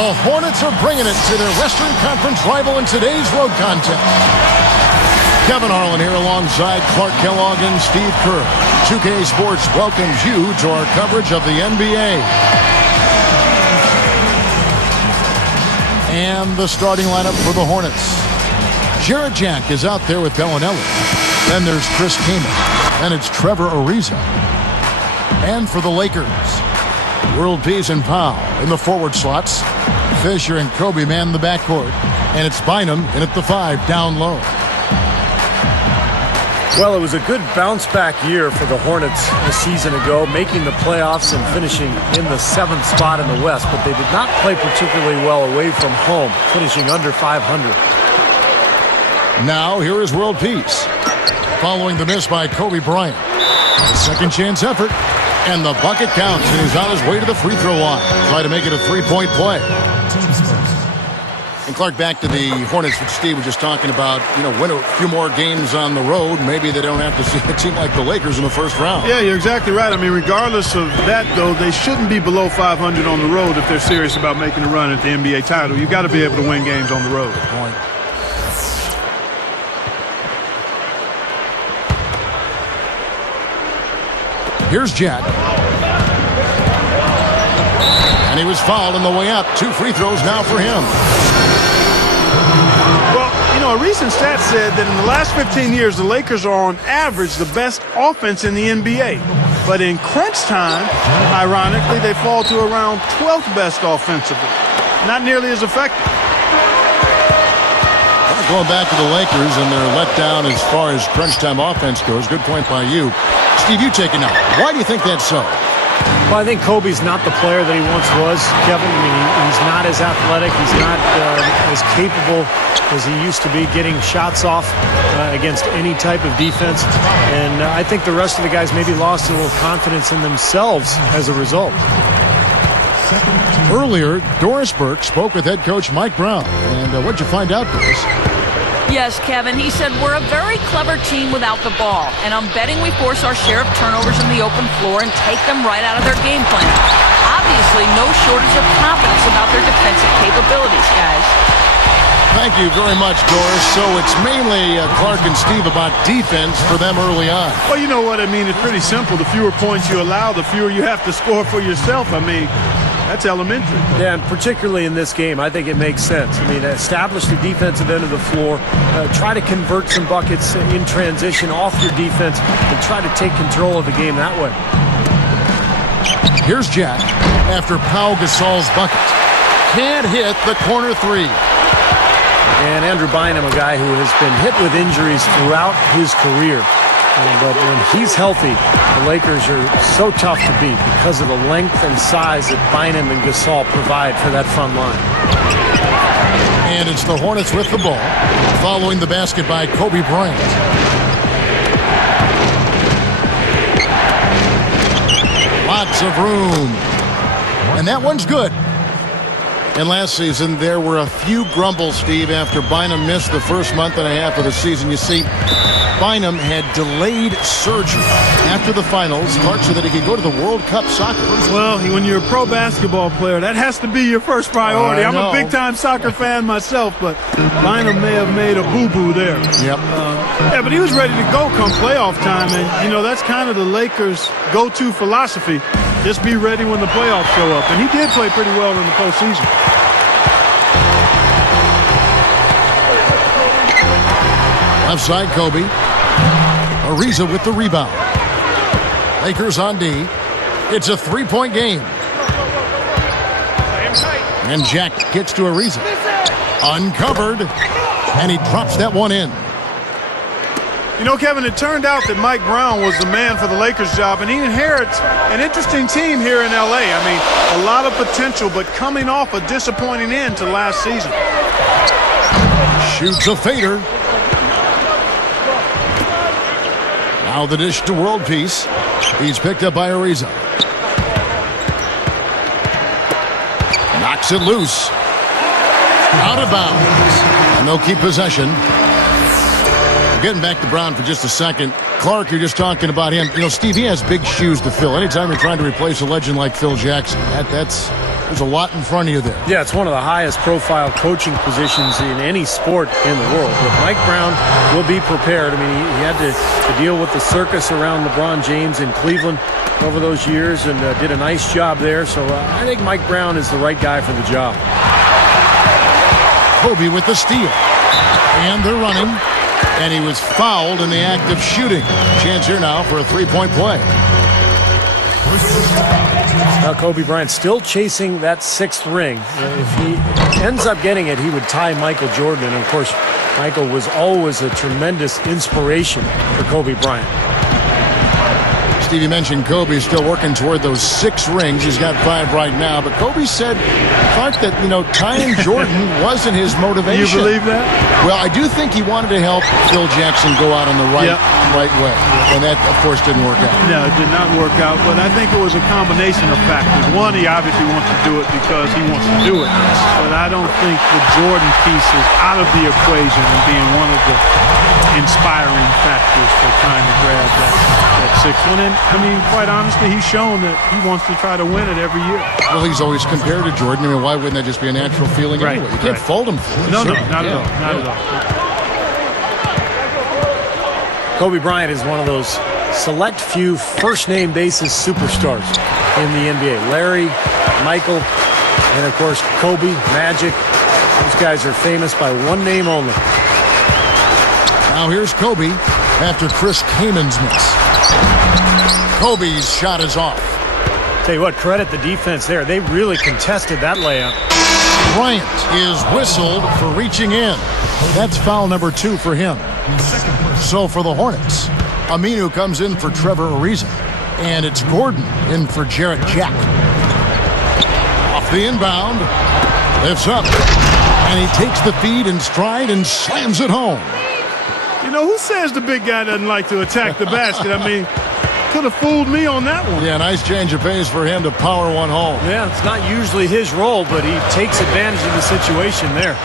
The Hornets are bringing it to their Western Conference rival in today's road contest. Kevin Harlan here alongside Clark Kellogg and Steve Kerr. 2K Sports welcomes you to our coverage of the NBA. And the starting lineup for the Hornets. Jarrett Jack is out there with Bellinelli. Then there's Chris Kaman. And it's Trevor Ariza. And for the Lakers, World Peace and Powell in the forward slots. Fisher and Kobe man the backcourt. And it's Bynum in at the 5 down low. Well, it was a good bounce-back year for the Hornets a season ago, making the playoffs and finishing in the 7th spot in the West, but they did not play particularly well away from home, finishing under 500. Now, here is World Peace. Following the miss by Kobe Bryant. A second chance effort, and the bucket counts, and he's on his way to the free throw line. Try to make it a three-point play. And Clark, back to the Hornets, which Steve was just talking about, win a few more games on the road. Maybe they don't have to see a team like the Lakers in the first round. Yeah, you're exactly right. I mean, regardless of that, though, they shouldn't be below 500 on the road if they're serious about making a run at the NBA title. You've got to be able to win games on the road. Good point. Here's Jack. And he was fouled on the way up. 2 free throws now for him. Well, a recent stat said that in the last 15 years, the Lakers are on average the best offense in the NBA. But in crunch time, ironically, they fall to around 12th best offensively. Not nearly as effective. Going back to the Lakers and their letdown as far as crunch time offense goes. Good point by you. Steve, you take it now. Why do you think that's so? Well, I think Kobe's not the player that he once was, Kevin. I mean, he's not as athletic. He's not as capable as he used to be getting shots off against any type of defense. And I think the rest of the guys maybe lost a little confidence in themselves as a result. Earlier, Doris Burke spoke with head coach Mike Brown. And what'd you find out, Doris? Yes, Kevin. He said, we're a very clever team without the ball, and I'm betting we force our share of turnovers in the open floor and take them right out of their game plan. Obviously, no shortage of confidence about their defensive capabilities, guys. Thank you very much, Doris. So it's mainly Clark and Steve about defense for them early on. Well, you know what I mean? It's pretty simple. The fewer points you allow, the fewer you have to score for yourself. I mean, that's elementary. Yeah, and particularly in this game, I think it makes sense. I mean, establish the defensive end of the floor, try to convert some buckets in transition off your defense, and try to take control of the game that way. Here's Jack after Pau Gasol's bucket. Can't hit the corner 3. And Andrew Bynum, a guy who has been hit with injuries throughout his career. But when he's healthy, the Lakers are so tough to beat because of the length and size that Bynum and Gasol provide for that front line. And it's the Hornets with the ball, following the basket by Kobe Bryant. Lots of room. And that one's good. And last season, there were a few grumbles, Steve, after Bynum missed the first month and a half of the season. You see, Bynum had delayed surgery after the finals. Clark said that he could go to the World Cup soccer. Well, when you're a pro basketball player, that has to be your first priority. I'm a big-time soccer fan myself, but Bynum may have made a boo-boo there. Yep. Yeah, but he was ready to go come playoff time, and, that's kind of the Lakers' go-to philosophy. Just be ready when the playoffs show up. And he did play pretty well in the postseason. Left side, Kobe. Ariza with the rebound. Lakers on D. It's a 3-point game. And Jack gets to Ariza. Uncovered. And he drops that one in. Kevin, it turned out that Mike Brown was the man for the Lakers job, and he inherits an interesting team here in L.A. I mean, a lot of potential, but coming off a disappointing end to last season. Shoots a fader. Now the dish to World Peace. He's picked up by Ariza. Knocks it loose. Out of bounds. And they'll keep possession. Getting back to Brown for just a second. Clark, you're just talking about him. Steve, he has big shoes to fill. Anytime you're trying to replace a legend like Phil Jackson, that's There's a lot in front of you there. Yeah, it's one of the highest profile coaching positions in any sport in the world. But Mike Brown will be prepared. I mean, he had to deal with the circus around LeBron James in Cleveland over those years and did a nice job there. So I think Mike Brown is the right guy for the job. Kobe with the steal. And they're running. And he was fouled in the act of shooting. Chance here now for a three-point play. Now Kobe Bryant still chasing that 6th ring. If he ends up getting it, he would tie Michael Jordan. And of course, Michael was always a tremendous inspiration for Kobe Bryant. Stevie mentioned Kobe is still working toward those 6 rings. He's got 5 right now. But Kobe said, Clark, that, tying Jordan wasn't his motivation. You believe that? Well, I do think he wanted to help Phil Jackson go out on the right way. And that, of course, didn't work out. No, it did not work out. But I think it was a combination of factors. One, he obviously wants to do it because he wants to do it. But I don't think the Jordan piece is out of the equation and being one of the inspiring factors for trying to grab that 6th one. And, I mean, quite honestly, he's shown that he wants to try to win it every year. Well, he's always compared to Jordan. I mean, why wouldn't that just be a natural feeling anyway? You can't fault him for it. No, not at all. Not at all. Kobe Bryant is one of those select few first-name basis superstars in the NBA. Larry, Michael, and, of course, Kobe, Magic. Those guys are famous by one name only. Now here's Kobe after Chris Kamen's miss. Kobe's shot is off. Tell you what, credit the defense there. They really contested that layup. Bryant is whistled for reaching in. That's foul number 2 for him. So for the Hornets, Aminu comes in for Trevor Ariza. And it's Gordon in for Jarrett Jack. Off the inbound. Lifts up. And he takes the feed in stride and slams it home. Who says the big guy doesn't like to attack the basket? I mean, could have fooled me on that one. Yeah, nice change of pace for him to power one home. Yeah, it's not usually his role, but he takes advantage of the situation there.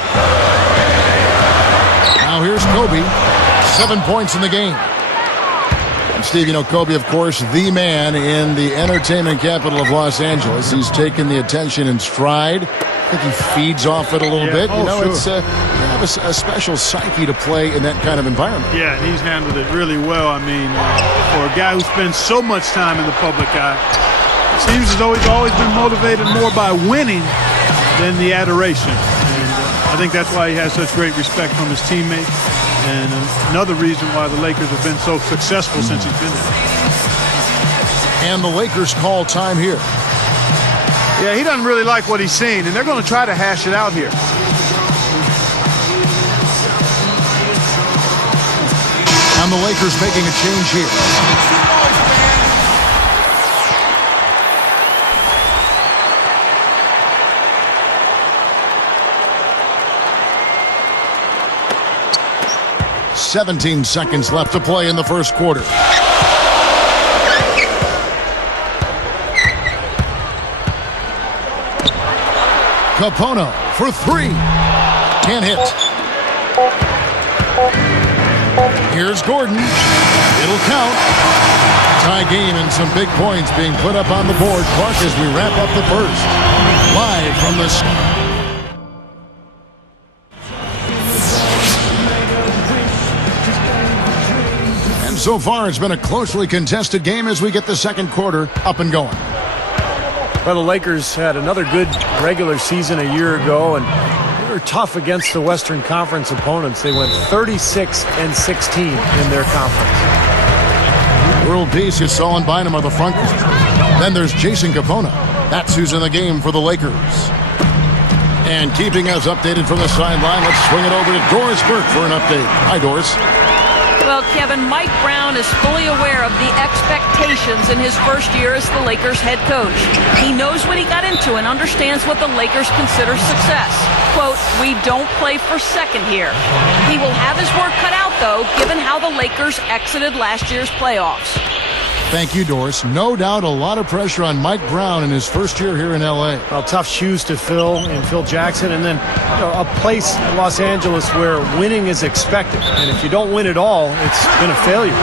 Now here's Kobe. 7 points in the game. And Steve, Kobe, of course, the man in the entertainment capital of Los Angeles. He's taken the attention in stride. I think he feeds off it a little bit. Sure. It's a special psyche to play in that kind of environment. Yeah, he's handled it really well. I mean, for a guy who spends so much time in the public eye, it seems as though he's always been motivated more by winning than the adoration. And I think that's why he has such great respect from his teammates. And another reason why the Lakers have been so successful since he's been there. And the Lakers call time here. Yeah, he doesn't really like what he's seen, and they're going to try to hash it out here. And the Lakers making a change here. "17 seconds left to play in the first quarter. Kapono for 3. Can't hit. Here's Gordon. It'll count. Tie game and some big points being put up on the board. Clark, as we wrap up the first. Live from the... And so far, it's been a closely contested game as we get the second quarter up and going. Well, the Lakers had another good regular season a year ago, and they were tough against the Western Conference opponents. They went 36-16 in their conference. World Peace is Solon Bynum of the front court. Then there's Jason Kapono. That's who's in the game for the Lakers. And keeping us updated from the sideline, let's swing it over to Doris Burke for an update. Hi, Doris. Well, Kevin, Mike Brown is fully aware of the expectations in his first year as the Lakers head coach. He knows what he got into and understands what the Lakers consider success. Quote, "We don't play for second here." He will have his work cut out, though, given how the Lakers exited last year's playoffs. Thank you, Doris. No doubt a lot of pressure on Mike Brown in his first year here in L.A. Well, tough shoes to fill in Phil Jackson, and then a place in Los Angeles where winning is expected. And if you don't win at all, it's been a failure.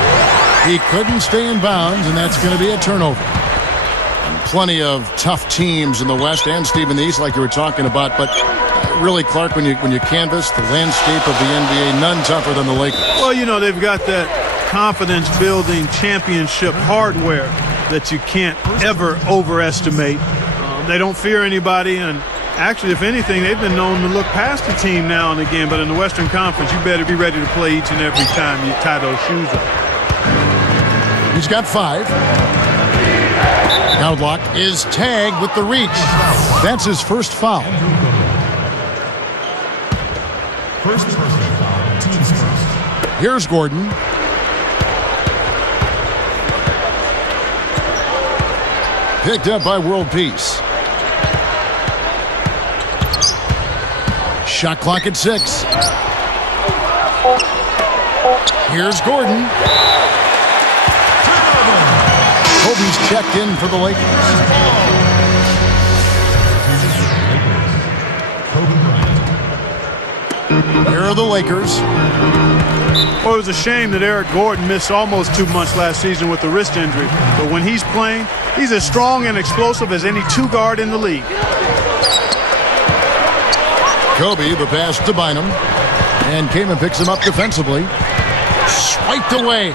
He couldn't stay in bounds, and that's going to be a turnover. And plenty of tough teams in the West and Steve in the East, like you were talking about. But really, Clark, when you canvass the landscape of the NBA, none tougher than the Lakers. Well, you know, they've got that confidence-building championship hardware that you can't ever overestimate. They don't fear anybody, and actually, if anything, they've been known to look past the team now and again. But in the Western Conference, you better be ready to play each and every time you tie those shoes up. He's got 5. Goudelock is tagged with the reach. That's his first foul. Here's Gordon. Picked up by World Peace. Shot clock at 6. Here's Gordon. Kobe's checked in for the Lakers. Here are the Lakers. Well, it was a shame that Eric Gordon missed almost 2 months last season with the wrist injury. But when he's playing, he's as strong and explosive as any 2-guard in the league. Kobe, the pass to Bynum. And Kaman picks him up defensively. Swiped away.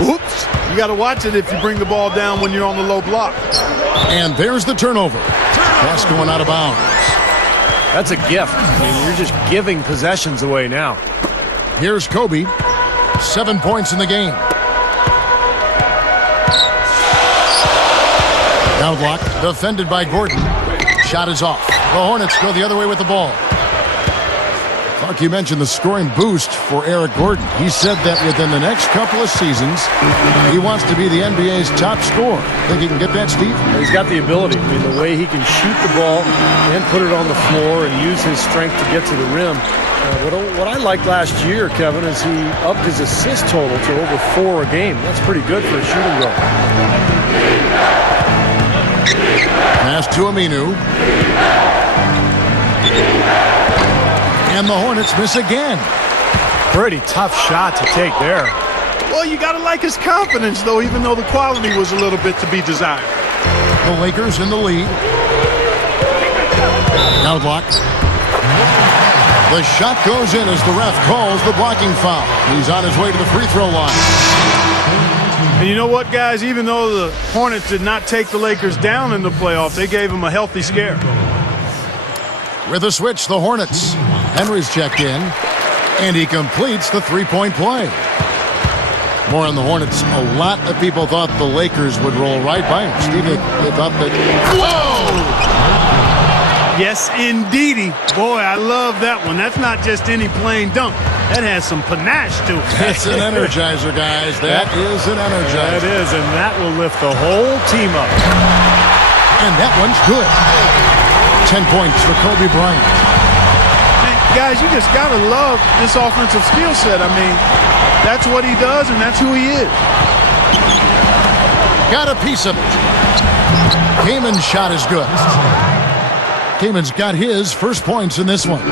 Oops. You got to watch it if you bring the ball down when you're on the low block. And there's the turnover. Pass going out of bounds. That's a gift. I mean, you're just giving possessions away now. Here's Kobe. 7 points in the game. Goudelock defended by Gordon. Shot is off. The Hornets go the other way with the ball. Clark, you mentioned the scoring boost for Eric Gordon. He said that within the next couple of seasons, he wants to be the NBA's top scorer. Think he can get that, Steve? He's got the ability. I mean, the way he can shoot the ball and put it on the floor and use his strength to get to the rim. What I liked last year, Kevin, is he upped his assist total to over 4 a game. That's pretty good for a shooting guard. Pass to Aminu. And the Hornets miss again. Pretty tough shot to take there. Well, you got to like his confidence, though, even though the quality was a little bit to be desired. The Lakers in the lead. Goudelock. The shot goes in as the ref calls the blocking foul. He's on his way to the free throw line. And you know what, guys? Even though the Hornets did not take the Lakers down in the playoffs, they gave them a healthy scare. With a switch, the Hornets. Henry's checked in, and he completes the three-point play. More on the Hornets. A lot of people thought the Lakers would roll right by them. Steve, they thought that... Whoa! Yes, indeedy. Boy, I love that one. That's not just any plain dunk. That has some panache to it. That's an energizer, guys. That is an energizer. That is, and that will lift the whole team up. And that one's good. 10 points for Kobe Bryant. Man, guys, you just got to love this offensive skill set. I mean, that's what he does, and that's who he is. Got a piece of it. Kaman's shot is good. Kaman's got his first points in this one.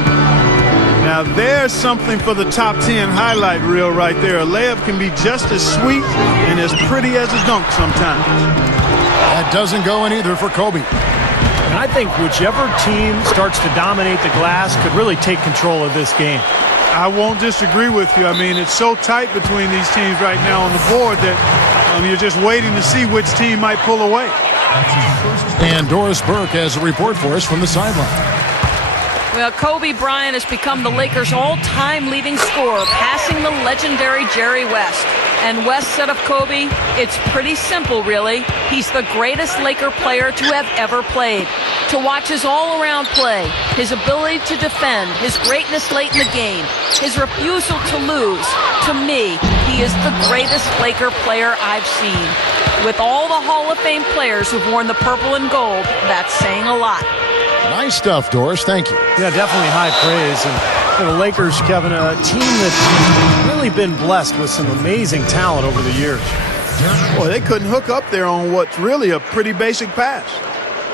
Now, there's something for the top 10 highlight reel right there. A layup can be just as sweet and as pretty as a dunk sometimes. That doesn't go in either for Kobe. And I think whichever team starts to dominate the glass could really take control of this game. I won't disagree with you. I mean, it's so tight between these teams right now on the board that you're just waiting to see which team might pull away. And Doris Burke has a report for us from the sideline. Well, Kobe Bryant has become the Lakers' all-time leading scorer, passing the legendary Jerry West. And West said of Kobe, it's pretty simple, really. He's the greatest Laker player to have ever played. To watch his all-around play, his ability to defend, his greatness late in the game, his refusal to lose, to me, he is the greatest Laker player I've seen. With all the Hall of Fame players who've worn the purple and gold, that's saying a lot. Nice stuff, Doris. Thank you. Yeah, definitely high praise. And the Lakers, Kevin, a team that's really been blessed with some amazing talent over the years. Boy, they couldn't hook up there on what's really a pretty basic pass.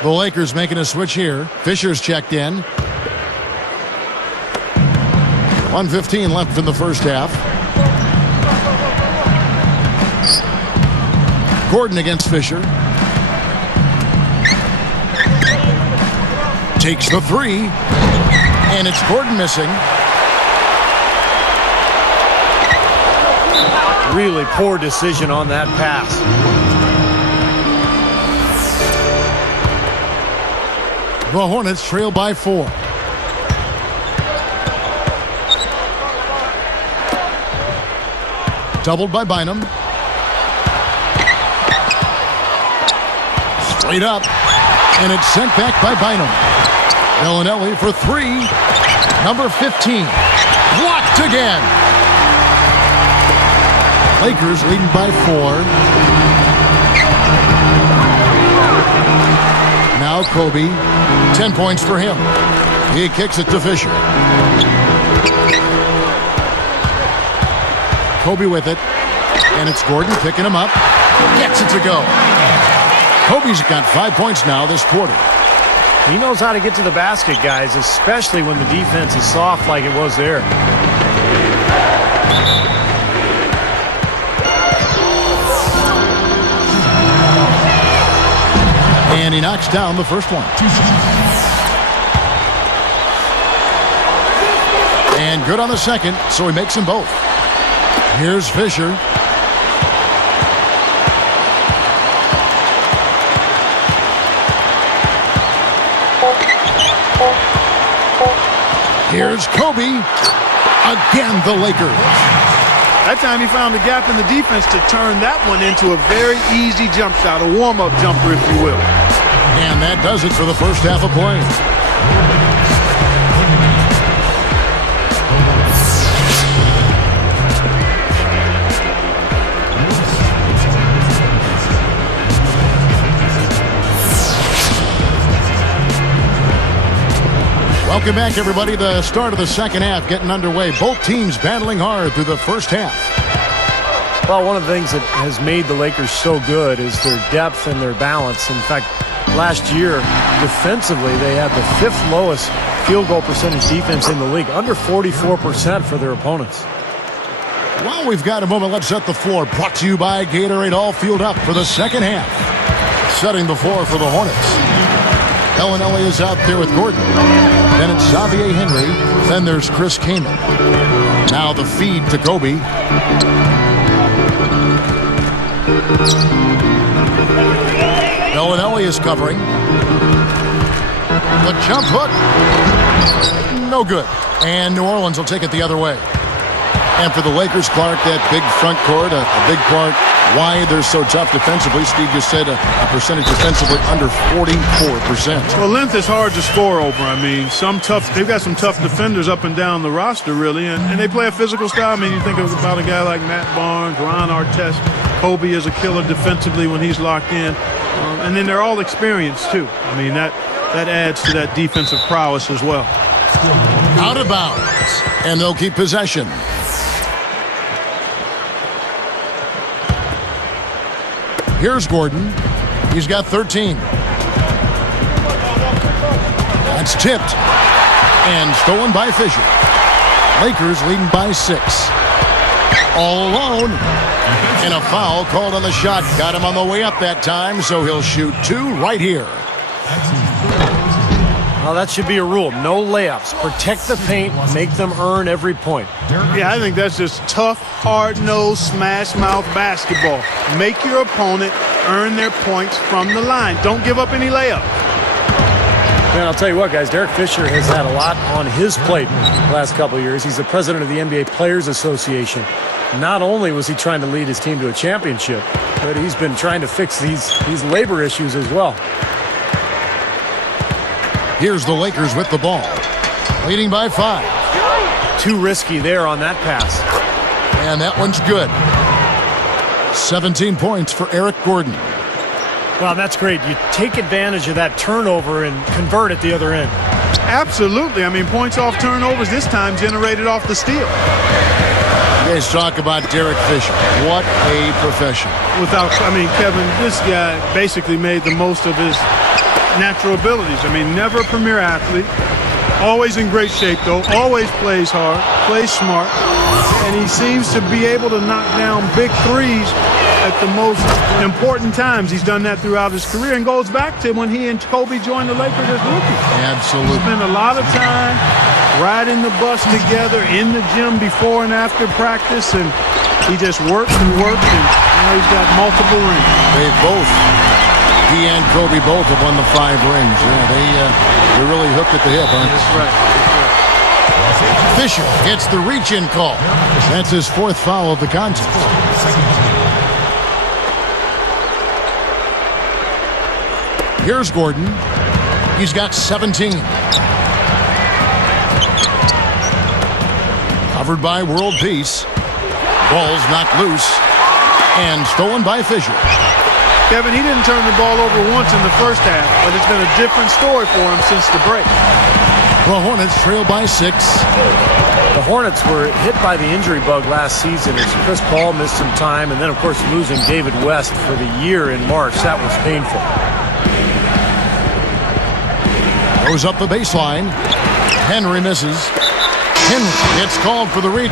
The Lakers making a switch here. Fisher's checked in. 1:15 left in the first half. Gordon against Fisher. Takes the three. And it's Gordon missing. Really poor decision on that pass. The Hornets trail by 4. Doubled by Bynum. Straight up. And it's sent back by Bynum. Bellinelli for 3. Number 15. Blocked again. Lakers leading by 4. Now Kobe. 10 points for him. He kicks it to Fisher. Kobe with it. And it's Gordon picking him up. Gets it to go. Kobe's got 5 points now this quarter. He knows how to get to the basket, guys, especially when the defense is soft like it was there. And he knocks down the first one. And good on the second, so he makes them both. Here's Fisher. Here's Kobe. Again, the Lakers. That time he found a gap in the defense to turn that one into a very easy jump shot, a warm-up jumper, if you will. And that does it for the first half of play. Welcome back, everybody. The start of the second half getting underway. Both teams battling hard through the first half. Well, one of the things that has made the Lakers so good is their depth and their balance. In fact, last year, defensively, they had the 5th lowest field goal percentage defense in the league, under 44% for their opponents. Well, we've got a moment. Let's set the floor. Brought to you by Gatorade. All fueled up for the second half. Setting the floor for the Hornets. Bellinelli is out there with Gordon. Then it's Xavier Henry. Then there's Chris Kaman. Now the feed to Kobe. Bellinelli is covering. The jump hook. No good. And New Orleans will take it the other way. And for the Lakers, Clark, that big front court, a big part why they're so tough defensively. Steve just said a percentage defensively under 44%. Well, length is hard to score over. I mean, they've got some tough defenders up and down the roster, really, and they play a physical style. I mean, you think about a guy like Matt Barnes, Ron Artest. Kobe is a killer defensively when he's locked in. And then they're all experienced, too. I mean, that adds to that defensive prowess as well. Out of bounds, and they'll keep possession. Here's Gordon. He's got 13. That's tipped. And stolen by Fisher. Lakers leading by 6. All alone. And a foul called on the shot. Got him on the way up that time, so he'll shoot 2 right here. Well, that should be a rule. No layups. Protect the paint. Make them earn every point. Yeah, I think that's just tough, hard-nosed, smash-mouth basketball. Make your opponent earn their points from the line. Don't give up any layups. Man, I'll tell you what, guys. Derek Fisher has had a lot on his plate the last couple of years. He's the president of the NBA Players Association. Not only was he trying to lead his team to a championship, but he's been trying to fix these labor issues as well. Here's the Lakers with the ball. Leading by 5. Too risky there on that pass. And that one's good. 17 points for Eric Gordon. Well, that's great. You take advantage of that turnover and convert at the other end. Absolutely. I mean, points off turnovers this time generated off the steal. You guys talk about Derek Fisher. What a professional. Kevin, this guy basically made the most of his natural abilities. I mean, never a premier athlete, Always in great shape, though. Always plays hard, plays smart, and he seems to be able to knock down big threes at the most important times. He's done that throughout his career and goes back to when he and Kobe joined the Lakers as rookies. Absolutely. Spent a lot of time riding the bus together in the gym before and after practice, and he just worked and worked, and now he's got multiple rings. He and Kobe both have won the 5 rings. Yeah, they're really hooked at the hip, huh? That's right. Fisher gets the reach-in call. That's his 4th foul of the contest. Here's Gordon. He's got 17. Covered by World Peace. Ball's knocked loose and stolen by Fisher. Kevin, he didn't turn the ball over once in the first half, but it's been a different story for him since the break. The Hornets trail by 6. The Hornets were hit by the injury bug last season as Chris Paul missed some time, and then, of course, losing David West for the year in March. That was painful. Goes up the baseline. Henry misses. Henry gets called for the reach.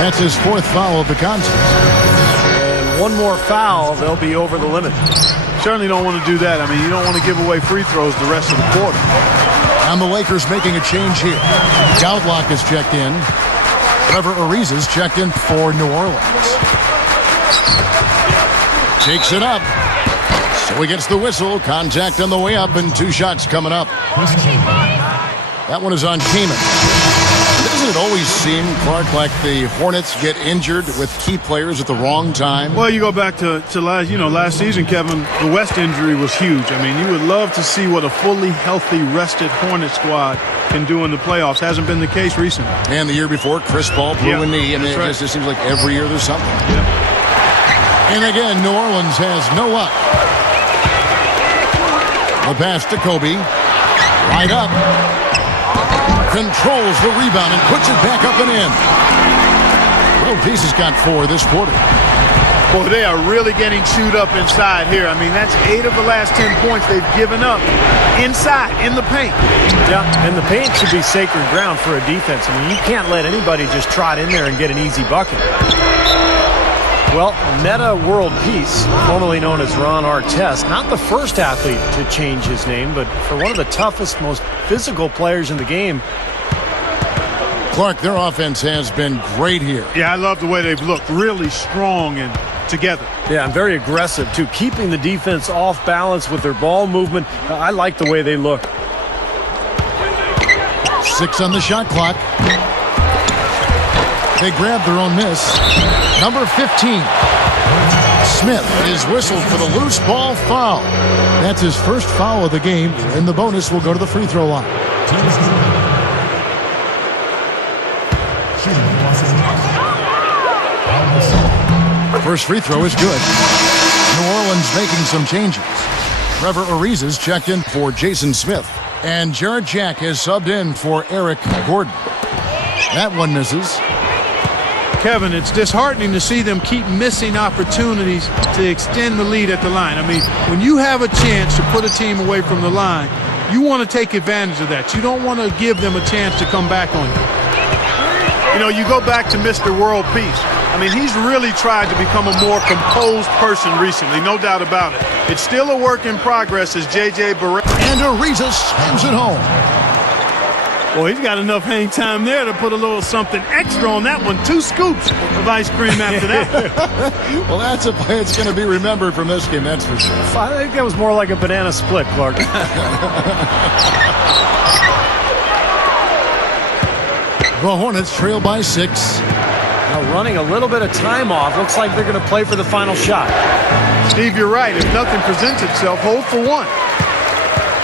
That's his 4th foul of the contest. And one more foul, they'll be over the limit. Certainly don't want to do that. I mean, you don't want to give away free throws the rest of the quarter. And the Lakers making a change here. Goudelock is checked in. Trevor Ariza's checked in for New Orleans. Takes it up. So he gets the whistle. Contact on the way up and 2 shots coming up. That one is on Kaman. Doesn't it always seem, Clark, like the Hornets get injured with key players at the wrong time? Well, you go back to last season, Kevin, the West injury was huge. I mean, you would love to see what a fully healthy, rested Hornet squad can do in the playoffs. Hasn't been the case recently. And the year before, Chris Paul blew a knee. I mean, it just seems like every year there's something. Yeah. And again, New Orleans has no luck. The pass to Kobe. Right up. Controls the rebound and puts it back up and in. World Peace has got 4 this quarter. Boy, they are really getting chewed up inside here. I mean, that's 8 of the last 10 points they've given up inside, in the paint. Yeah, and the paint should be sacred ground for a defense. I mean, you can't let anybody just trot in there and get an easy bucket. Well, Meta World Peace, formerly known as Ron Artest, not the first athlete to change his name, but for one of the toughest, most physical players in the game. Clark, their offense has been great here. Yeah, I love the way they've looked. Really strong and together. Yeah, and very aggressive, too. Keeping the defense off balance with their ball movement. I like the way they look. 6 on the shot clock. They grab their own miss. Number 15. Smith is whistled for the loose ball foul. That's his first foul of the game, and the bonus will go to the free throw line. First free throw is good. New Orleans making some changes. Trevor Ariza's checked in for Jason Smith. And Jarrett Jack has subbed in for Eric Gordon. That one misses. Kevin, it's disheartening to see them keep missing opportunities to extend the lead at the line. I mean, when you have a chance to put a team away from the line, you want to take advantage of that. You don't want to give them a chance to come back on you. You know, you go back to Mr. World Peace. I mean, he's really tried to become a more composed person recently, no doubt about it. It's still a work in progress as J.J. Barea. And Ariza slams it home. Well, he's got enough hang time there to put a little something extra on that one. 2 scoops of ice cream after that. Well, that's a play that's going to be remembered from this game, that's for sure. I think that was more like a banana split, Clark. The Hornets trail by 6. Now running a little bit of time off. Looks like they're going to play for the final shot. Steve, you're right. If nothing presents itself, hold for one.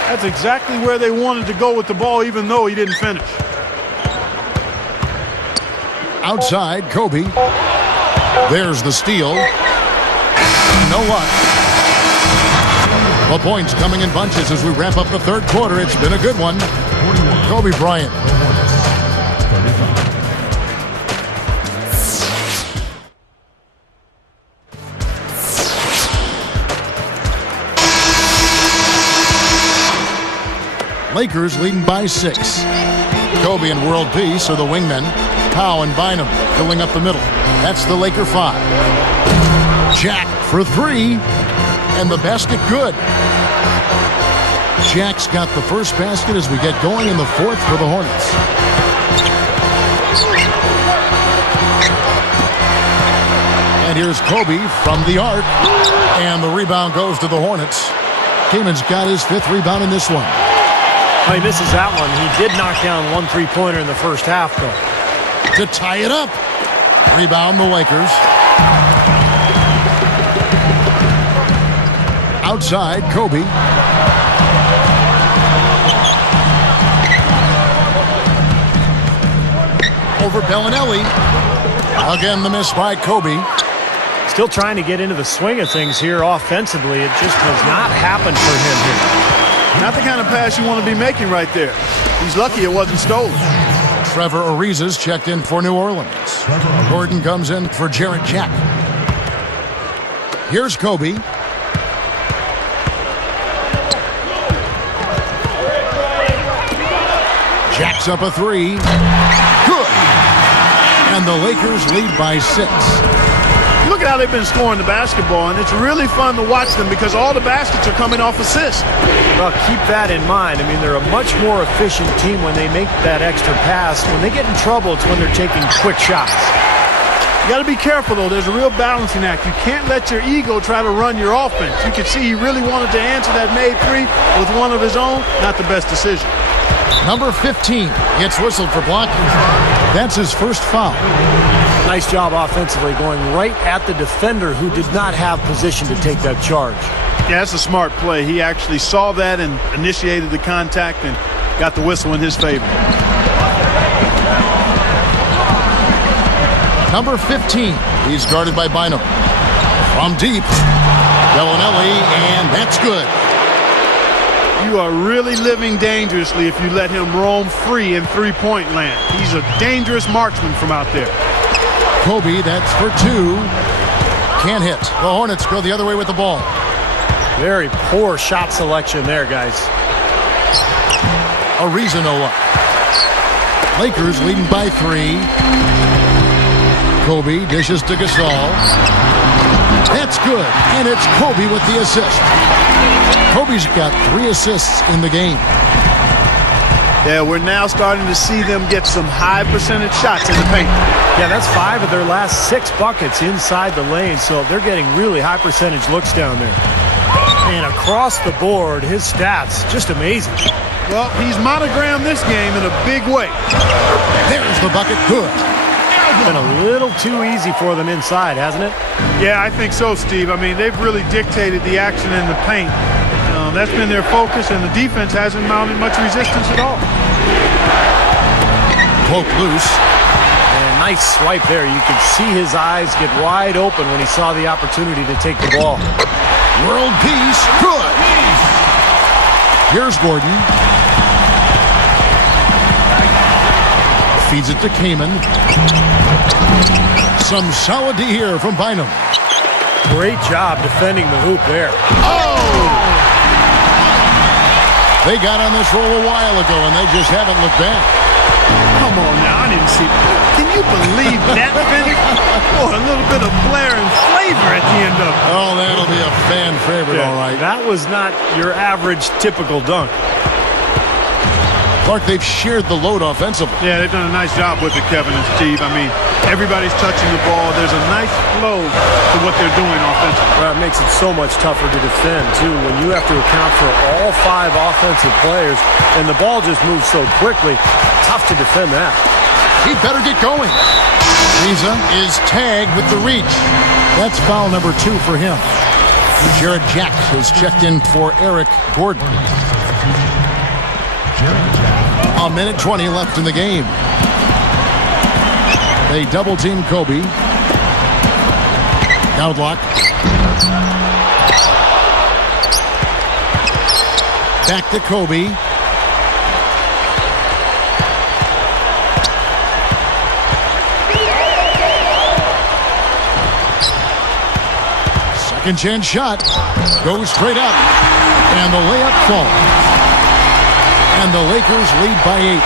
That's exactly where they wanted to go with the ball, even though he didn't finish. Outside, Kobe. There's the steal. No luck. The points coming in bunches as we wrap up the third quarter. It's been a good one. Kobe Bryant. Lakers leading by 6. Kobe and World Peace are the wingmen. Powell and Bynum filling up the middle. That's the Laker 5. Jack for 3. And the basket good. Jack's got the first basket as we get going in the fourth for the Hornets. And here's Kobe from the arc. And the rebound goes to the Hornets. Kamen's got his 5th rebound in this one. Oh, he misses that one. He did knock down one three-pointer in the first half, though. To tie it up. Rebound the Lakers. Outside, Kobe. Over Bellinelli. Again, the miss by Kobe. Still trying to get into the swing of things here offensively. It just has not happened for him here. Not the kind of pass you want to be making right there. He's lucky it wasn't stolen. Trevor Ariza's checked in for New Orleans. Gordon comes in for Jarrett Jack. Here's Kobe. Jack's up a 3. Good. And the Lakers lead by 6. Look at how they've been scoring the basketball, and it's really fun to watch them because all the baskets are coming off assists. Well, keep that in mind. I mean, they're a much more efficient team when they make that extra pass. When they get in trouble, it's when they're taking quick shots. You got to be careful, though. There's a real balancing act. You can't let your ego try to run your offense. You can see he really wanted to answer that made 3 with one of his own. Not the best decision. Number 15 gets whistled for blocking. That's his first foul. Nice job offensively, going right at the defender who did not have position to take that charge. Yeah, that's a smart play. He actually saw that and initiated the contact and got the whistle in his favor. Number 15, he's guarded by Bynum. From deep, Bellinelli, and that's good. You are really living dangerously if you let him roam free in three-point land. He's a dangerous marksman from out there. Kobe, that's for 2. Can't hit. The Hornets go the other way with the ball. Very poor shot selection there, guys. Ariza no up. Lakers leading by 3. Kobe dishes to Gasol. That's good, and it's Kobe with the assist. Kobe's got 3 assists in the game. Yeah, we're now starting to see them get some high percentage shots in the paint. Yeah, that's 5 of their last 6 buckets inside the lane, so they're getting really high percentage looks down there. And across the board, his stats, just amazing. Well, he's monogrammed this game in a big way. There's the bucket, good. Been a little too easy for them inside, hasn't it? Yeah, I think so, Steve. I mean, they've really dictated the action in the paint. That's been their focus, and the defense hasn't mounted much resistance at all. Poke loose. And nice swipe there. You could see his eyes get wide open when he saw the opportunity to take the ball. World Peace, good. Here's Gordon. Feeds it to Kaman. Some solid D here from Bynum. Great job defending the hoop there. Oh! They got on this roll a while ago, and they just haven't looked back. Come on now, I didn't see that. Can you believe that finish? Oh, a little bit of flair and flavor at the end of it. Oh, that'll be a fan favorite, all right. That was not your average typical dunk. Clark, they've shared the load offensively. Yeah, they've done a nice job with it, Kevin and Steve. I mean, everybody's touching the ball. There's a nice flow to what they're doing offensively. Well, it makes it so much tougher to defend, too, when you have to account for all 5 offensive players, and the ball just moves so quickly. Tough to defend that. He better get going. Ariza is tagged with the reach. That's foul number 2 for him. Jarrett Jack is checked in for Eric Gordon. A minute 20 left in the game. They double team Kobe. Doudlock. Back to Kobe. Second chance shot. Goes straight up. And the layup falls. And the Lakers lead by 8.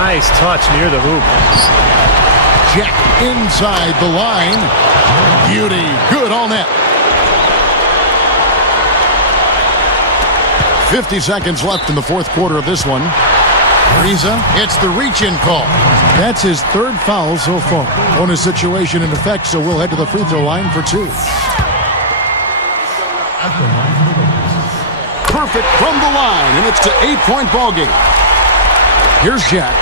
Nice touch near the hoop. Jack inside the line. Beauty. Good all net. 50 seconds left in the fourth quarter of this one. Ariza, it's the reach-in call. That's his third foul so far. Bonus situation in effect, so we'll head to the free throw line for two. Perfect from the line, and it's an 8-point ball game. Here's Jack.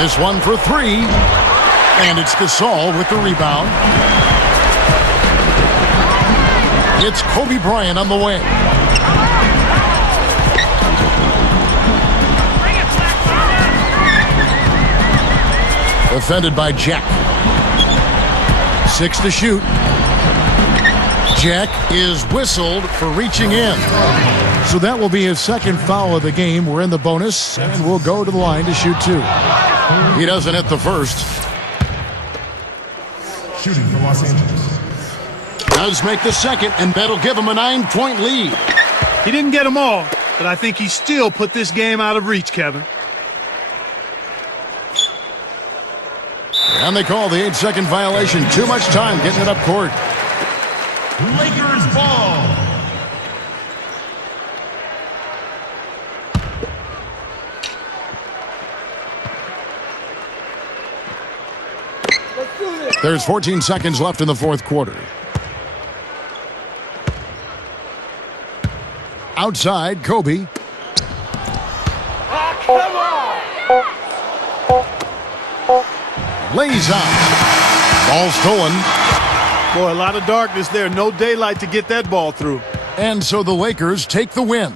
This one for three, and it's Gasol with the rebound. It's Kobe Bryant on the way. Defended by Jack. 6 to shoot. Jack is whistled for reaching in. So that will be his second foul of the game. We're in the bonus, and we'll go to the line to shoot two. He doesn't hit the first. Shooting for Los Angeles. Does make the second, and that'll give him a 9-point lead. He didn't get them all, but I think he still put this game out of reach, Kevin. And they call the 8-second violation. Too much time getting it up court. Lakers ball. There's 14 seconds left in the fourth quarter. Outside, Kobe. Lays out. Ball stolen. Boy, a lot of darkness there. No daylight to get that ball through. And so the Lakers take the win.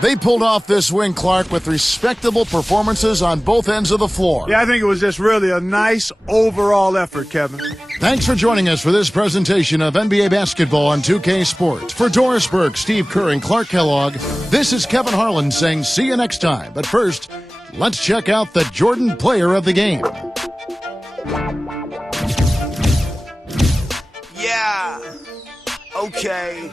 They pulled off this win, Clark, with respectable performances on both ends of the floor. Yeah, I think it was just really a nice overall effort, Kevin. Thanks for joining us for this presentation of NBA basketball on 2K Sports. For Doris Burke, Steve Kerr, and Clark Kellogg, this is Kevin Harlan saying see you next time. But first, let's check out the Jordan player of the game. Yeah, okay.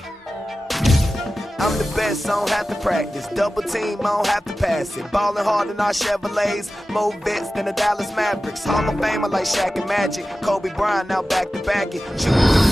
I'm the best, I don't have to practice. Double team, I don't have to pass it. Ballin' hard in our Chevrolets, more vets than the Dallas Mavericks. Hall of Famer like Shaq and Magic. Kobe Bryant now back to back it. Shooting